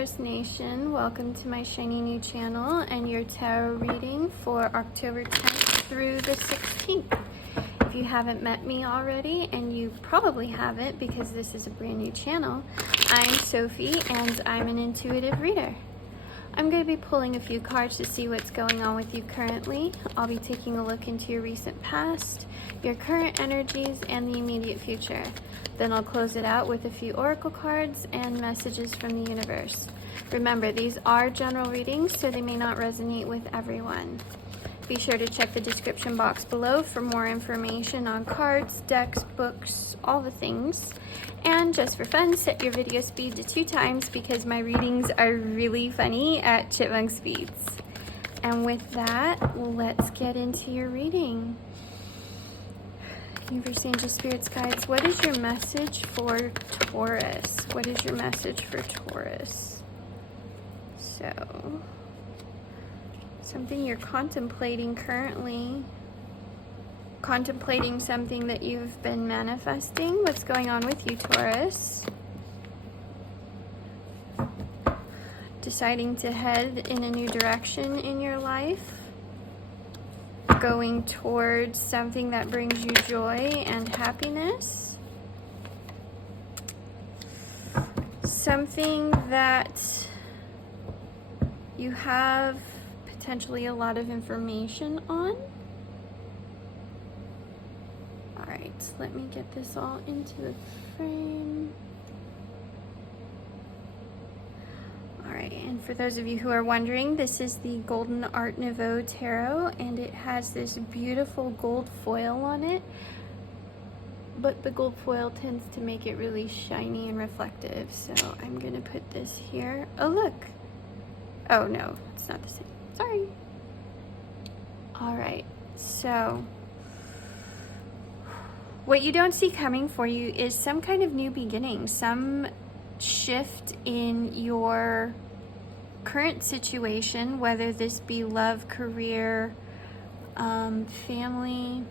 Taurus Nation, welcome to my shiny new channel and your tarot reading for October 10th through the 16th. If you haven't met me already, and you probably haven't because this is a brand new channel, I'm Sophie and I'm an intuitive reader. I'm going to be pulling a few cards to see what's going on with you currently. I'll be taking a look into your recent past, your current energies, and the immediate future. Then I'll close it out with a few oracle cards and messages from the universe. Remember, these are general readings, so they may not resonate with everyone. Be sure to check the description box below for more information on cards, decks, books, all the things. And just for fun, set your video speed to 2 times because my readings are really funny at chipmunk speeds. And with that, let's get into your reading. Universe, angels, spirits, guides, what is your message for Taurus? What is your message for Taurus? So, something you're contemplating currently. Contemplating something that you've been manifesting. What's going on with you, Taurus? Deciding to head in a new direction in your life. Going towards something that brings you joy and happiness. Something that you have potentially a lot of information on. Alright, let me get this all into the frame. Alright, and for those of you who are wondering, this is the Golden Art Nouveau Tarot, and it has this beautiful gold foil on it, but the gold foil tends to make it really shiny and reflective, so I'm going to put this here. Oh, look! Oh, no, it's not the same. Sorry. Alright, so what you don't see coming for you is some kind of new beginning, some shift in your current situation, whether this be love, career, family.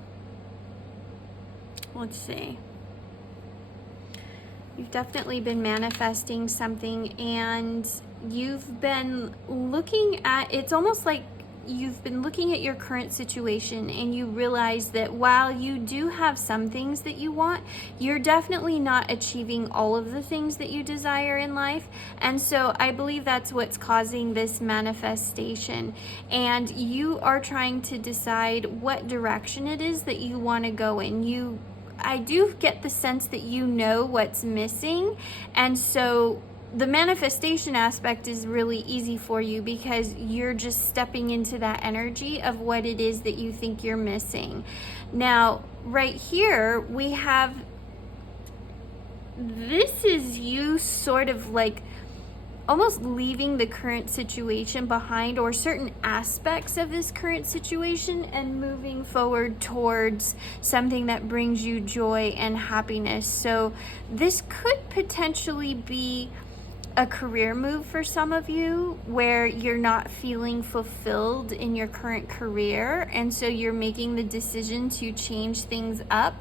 Let's see. You've definitely been manifesting something, and you've been looking at, it's almost like you've been looking at your current situation and you realize that while you do have some things that you want, you're definitely not achieving all of the things that you desire in life. And so I believe that's what's causing this manifestation. And you are trying to decide what direction it is that you want to go in. I do get the sense that you know what's missing, and so the manifestation aspect is really easy for you because you're just stepping into that energy of what it is that you think you're missing. Now, right here, we have, this is you sort of like almost leaving the current situation behind, or certain aspects of this current situation, and moving forward towards something that brings you joy and happiness. So this could potentially be a career move for some of you where you're not feeling fulfilled in your current career, and so you're making the decision to change things up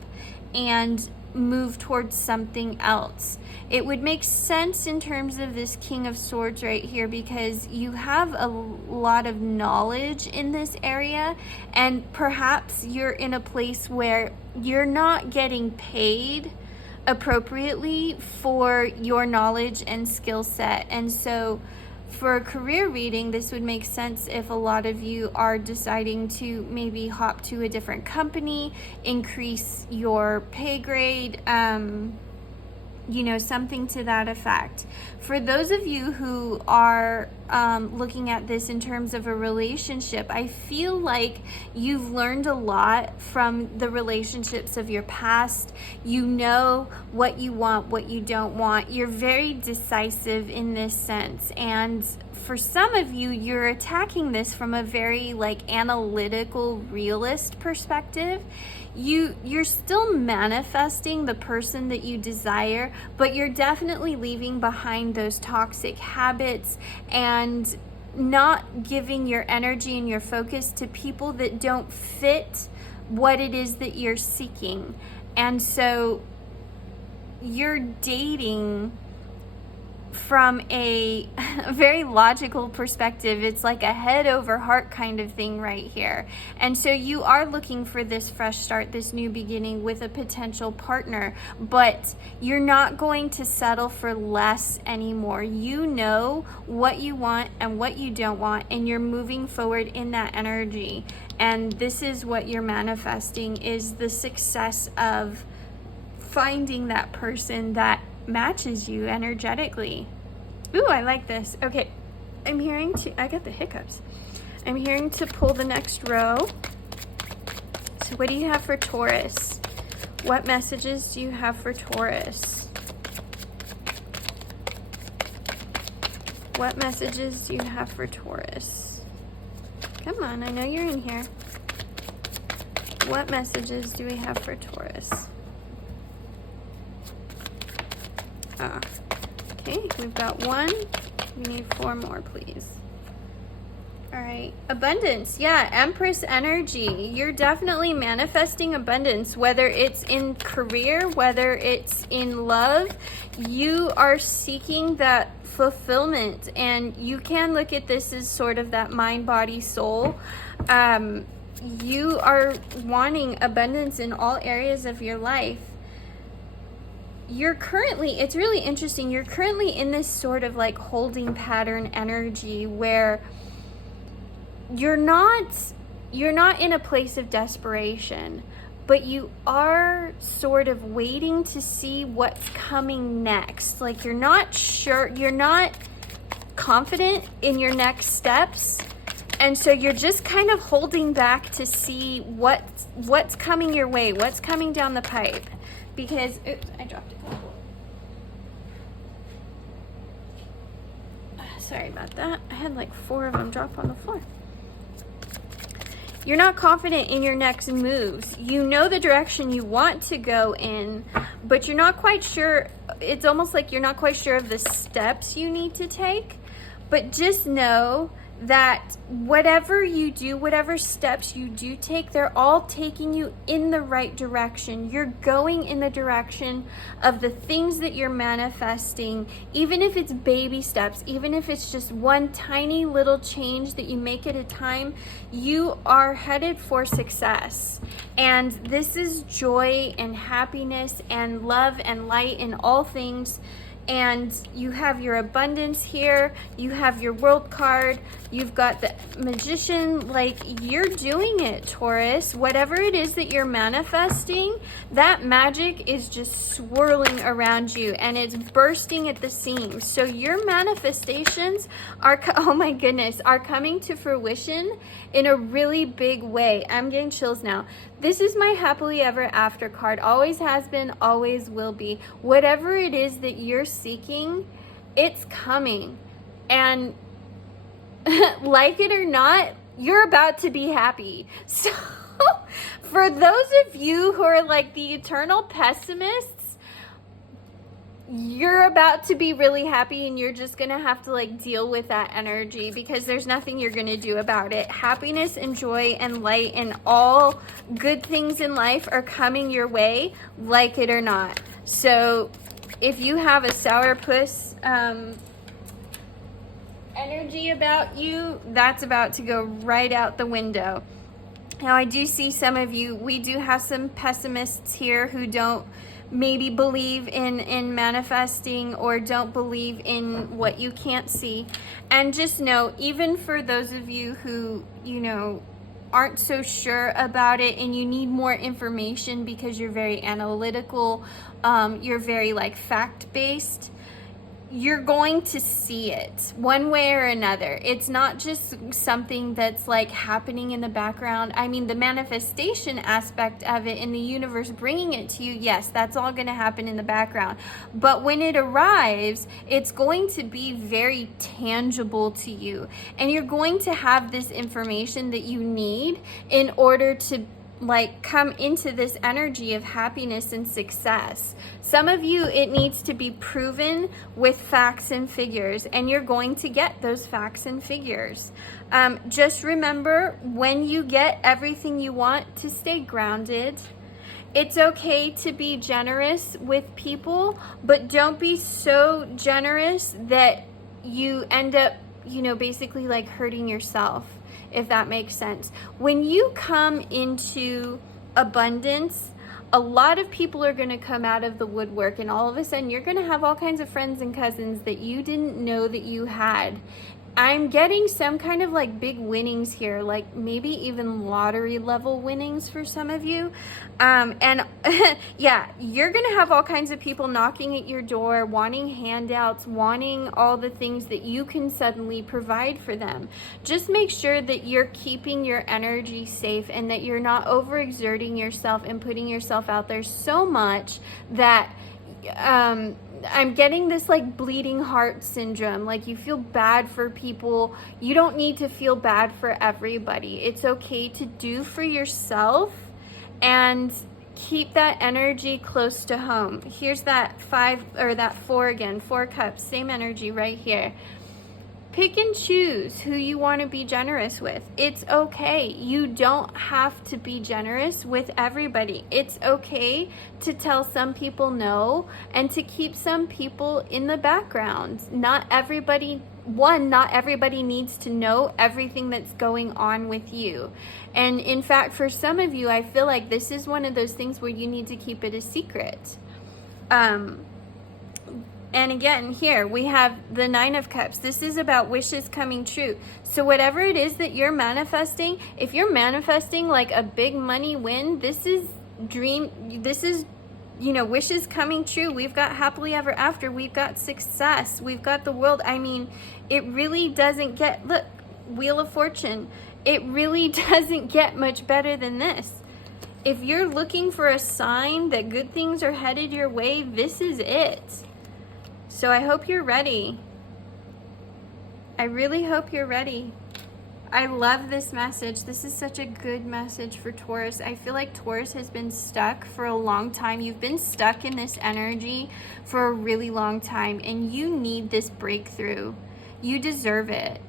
and move towards something else. It would make sense in terms of this King of Swords right here because you have a lot of knowledge in this area, and perhaps you're in a place where you're not getting paid appropriately for your knowledge and skill set. And so for a career reading, this would make sense if a lot of you are deciding to maybe hop to a different company, increase your pay grade, you know, something to that effect. For those of you who are looking at this in terms of a relationship, I feel like you've learned a lot from the relationships of your past. You know what you want, what you don't want. You're very decisive in this sense. And for some of you, you're attacking this from a very like analytical, realist perspective. You're still manifesting the person that you desire, but you're definitely leaving behind those toxic habits and not giving your energy and your focus to people that don't fit what it is that you're seeking. And so you're dating from a very logical perspective, it's like a head over heart kind of thing right here. And so you are looking for this fresh start, this new beginning with a potential partner, but you're not going to settle for less anymore. You know what you want and what you don't want, and you're moving forward in that energy. And this is what you're manifesting, is the success of finding that person that matches you energetically. Ooh, I like this. Okay, I got the hiccups. I'm hearing to pull the next row. So what do you have for Taurus? What messages do you have for Taurus? What messages do you have for Taurus? Come on, I know you're in here. What messages do we have for Taurus? Okay, we've got 1. We need 4 more, please. All right, abundance. Yeah, Empress energy. You're definitely manifesting abundance, whether it's in career, whether it's in love. You are seeking that fulfillment, and you can look at this as sort of that mind, body, soul. You are wanting abundance in all areas of your life. It's really interesting, you're currently in this sort of like holding pattern energy where you're not in a place of desperation, but you are sort of waiting to see what's coming next. Like you're not sure, you're not confident in your next steps, and so you're just kind of holding back to see what's coming your way, what's coming down the pipe. Because, oops, I dropped it. Sorry about that. I had like 4 of them drop on the floor. You're not confident in your next moves. You know the direction you want to go in, but you're not quite sure. It's almost like you're not quite sure of the steps you need to take. But just know that whatever you do, whatever steps you do take, they're all taking you in the right direction. You're going in the direction of the things that you're manifesting, even if it's baby steps, even if it's just one tiny little change that you make at a time. You are headed for success. And this is joy and happiness and love and light in all things. And you have your abundance here, you have your world card, you've got the magician. Like, you're doing it, Taurus. Whatever it is that you're manifesting, that magic is just swirling around you and it's bursting at the seams. So your manifestations are, oh my goodness, are coming to fruition in a really big way. I'm getting chills now. This is my happily ever after card. Always has been, always will be. Whatever it is that you're seeking, it's coming. And like it or not, you're about to be happy. So for those of you who are like the eternal pessimists, you're about to be really happy, and you're just gonna have to like deal with that energy because there's nothing you're gonna do about it. Happiness and joy and light and all good things in life are coming your way, like it or not. So if you have a sourpuss energy about you, that's about to go right out the window. Now, I do see some of you, we do have some pessimists here who don't maybe believe in manifesting or don't believe in what you can't see. And just know, even for those of you who, you know, aren't so sure about it and you need more information because you're very analytical, you're very like fact-based, you're going to see it one way or another. It's not just something that's like happening in the background. I mean, the manifestation aspect of it in the universe bringing it to you, yes, that's all going to happen in the background. But when it arrives, it's going to be very tangible to you. And you're going to have this information that you need in order to like come into this energy of happiness and success. Some of you, it needs to be proven with facts and figures, and you're going to get those facts and figures. Just remember, when you get everything you want, to stay grounded. It's okay to be generous with people, but don't be so generous that you end up, you know, basically like hurting yourself, if that makes sense. When you come into abundance, a lot of people are going to come out of the woodwork, and all of a sudden you're going to have all kinds of friends and cousins that you didn't know that you had. I'm getting some kind of like big winnings here, like maybe even lottery level winnings for some of you. And yeah, you're gonna have all kinds of people knocking at your door, wanting handouts, wanting all the things that you can suddenly provide for them. Just make sure that you're keeping your energy safe and that you're not overexerting yourself and putting yourself out there so much that I'm getting this like bleeding heart syndrome. Like you feel bad for people. You don't need to feel bad for everybody. It's okay to do for yourself and keep that energy close to home. Here's that 5 or that 4 again, 4 cups, same energy right here. Pick and choose who you want to be generous with. It's okay. You don't have to be generous with everybody. It's okay to tell some people no and to keep some people in the background. Not everybody needs to know everything that's going on with you. And in fact, for some of you, I feel like this is one of those things where you need to keep it a secret. And again, here we have the 9 of Cups. This is about wishes coming true. So whatever it is that you're manifesting, if you're manifesting like a big money win, this is, you know, wishes coming true. We've got happily ever after. We've got success. We've got the world. I mean, it really doesn't get, look, Wheel of Fortune. It really doesn't get much better than this. If you're looking for a sign that good things are headed your way, this is it. So I hope you're ready. I really hope you're ready. I love this message. This is such a good message for Taurus. I feel like Taurus has been stuck for a long time. You've been stuck in this energy for a really long time, and you need this breakthrough. You deserve it.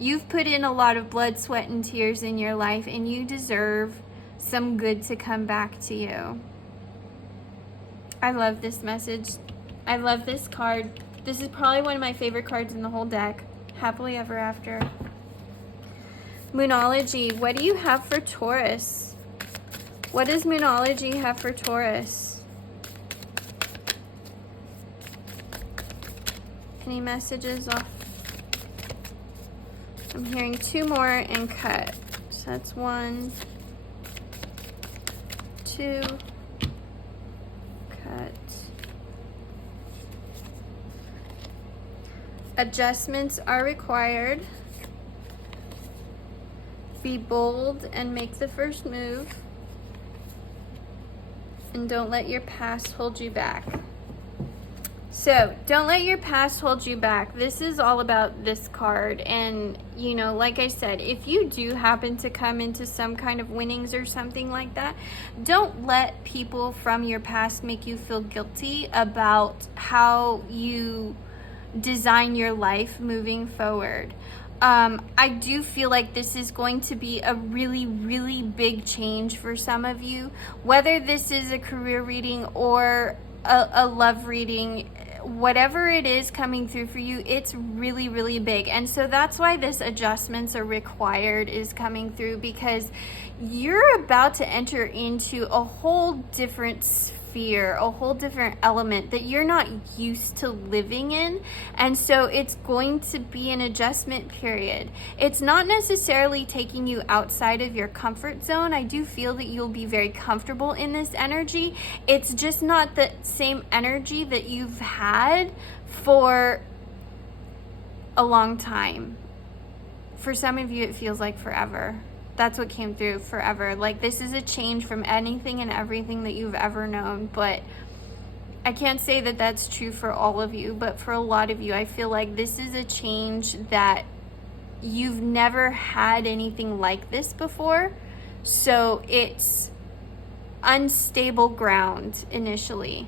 You've put in a lot of blood, sweat, and tears in your life, and you deserve some good to come back to you. I love this message. I love this card. This is probably one of my favorite cards in the whole deck. Happily ever after. Moonology. What do you have for Taurus? What does Moonology have for Taurus? Any messages off? I'm hearing 2 more and cut. So that's 1, 2, cut. Adjustments are required. Be bold and make the first move. And don't let your past hold you back. So, don't let your past hold you back. This is all about this card. And, you know, like I said, if you do happen to come into some kind of winnings or something like that, don't let people from your past make you feel guilty about how you design your life moving forward. I do feel like this is going to be a really, really big change for some of you, whether this is a career reading or a love reading. Whatever it is coming through for you, it's really, really big. And so that's why this adjustments are required is coming through, because you're about to enter into a whole different sphere, a whole different element that you're not used to living in. And so it's going to be an adjustment period. It's not necessarily taking you outside of your comfort zone. I do feel that you'll be very comfortable in this energy. It's just not the same energy that you've had for a long time. For some of you, it feels like forever. That's what came through, forever. Like, this is a change from anything and everything that you've ever known. But I can't say that that's true for all of you, but for a lot of you, I feel like this is a change that you've never had anything like this before. So it's unstable ground initially.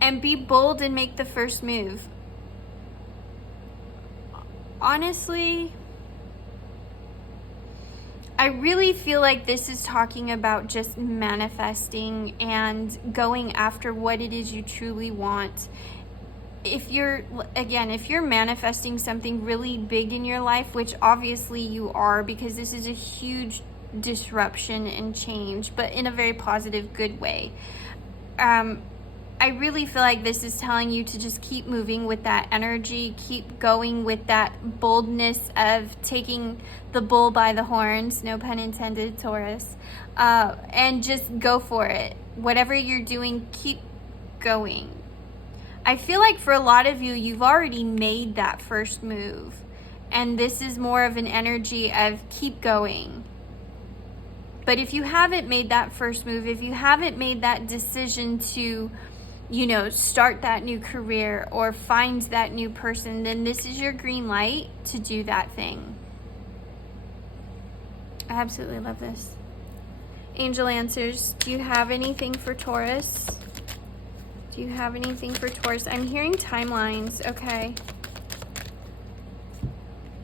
And be bold and make the first move. Honestly, I really feel like this is talking about just manifesting and going after what it is you truly want. If you're manifesting something really big in your life, which obviously you are, because this is a huge disruption and change, but in a very positive, good way. I really feel like this is telling you to just keep moving with that energy, keep going with that boldness of taking the bull by the horns, no pun intended, Taurus, and just go for it. Whatever you're doing, keep going. I feel like for a lot of you, you've already made that first move, and this is more of an energy of keep going. But if you haven't made that first move, if you haven't made that decision to, start that new career or find that new person, then this is your green light to do that thing. I absolutely love this. Angel answers, do you have anything for Taurus? Do you have anything for Taurus? I'm hearing timelines. Okay.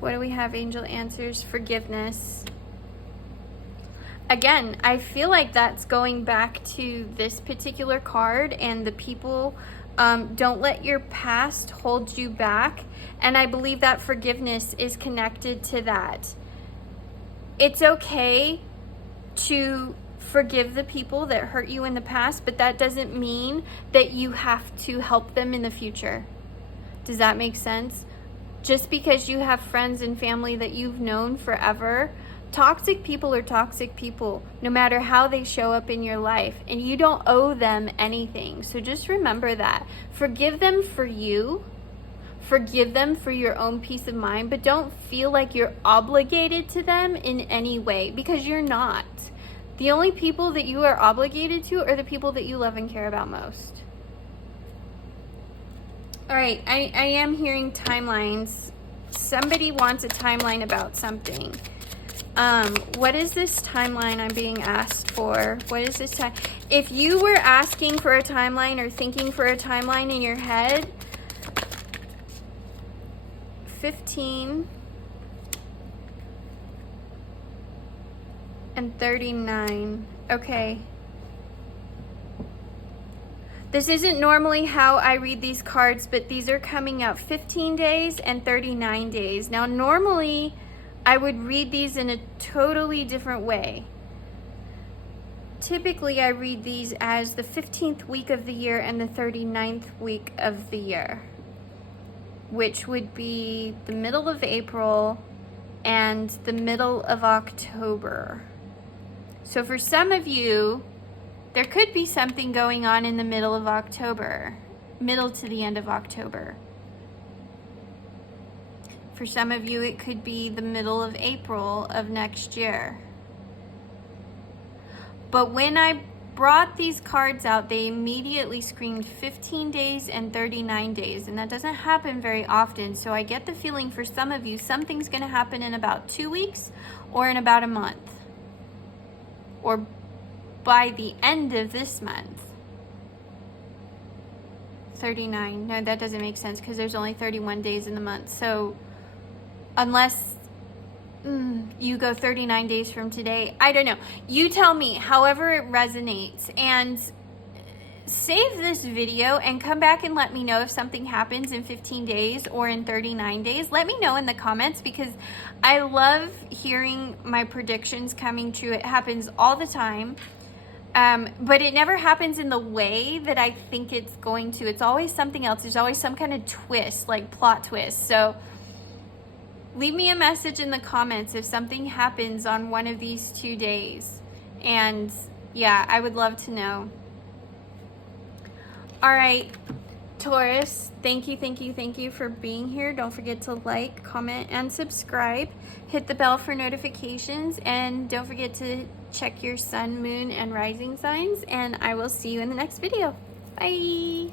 What do we have? Angel answers, forgiveness. Again, I feel like that's going back to this particular card and the people. Don't let your past hold you back. And I believe that forgiveness is connected to that. It's okay to forgive the people that hurt you in the past, but that doesn't mean that you have to help them in the future. Does that make sense? Just because you have friends and family that you've known forever, toxic people are toxic people, no matter how they show up in your life, and you don't owe them anything. So just remember that. Forgive them for you. Forgive them for your own peace of mind, but don't feel like you're obligated to them in any way, because you're not. The only people that you are obligated to are the people that you love and care about most. All right, I am hearing timelines. Somebody wants a timeline about something. What is this timeline I'm being asked for? What is this time? If you were asking for a timeline or thinking for a timeline in your head, 15 and 39. Okay. This isn't normally how I read these cards, but these are coming out 15 days and 39 days. Now, normally I would read these in a totally different way. Typically, I read these as the 15th week of the year and the 39th week of the year, which would be the middle of April and the middle of October. So for some of you, there could be something going on in the middle of October, middle to the end of October. For some of you, it could be the middle of April of next year. But when I brought these cards out, they immediately screamed 15 days and 39 days, and that doesn't happen very often. So I get the feeling for some of you, something's going to happen in about 2 weeks or in about a month, or by the end of this month. 39. No, that doesn't make sense because there's only 31 days in the month. So unless you go 39 days from today, I don't know. You tell me, however it resonates, and save this video and come back and let me know if something happens in 15 days or in 39 days. Let me know in the comments, because I love hearing my predictions coming true. It happens all the time. But it never happens in the way that I think it's going to. It's always something else. There's always some kind of twist, like plot twist. So leave me a message in the comments if something happens on one of these 2 days. And yeah, I would love to know. All right, Taurus, thank you for being here. Don't forget to like, comment, and subscribe. Hit the bell for notifications, and don't forget to check your sun, moon, and rising signs, and I will see you in the next video. Bye.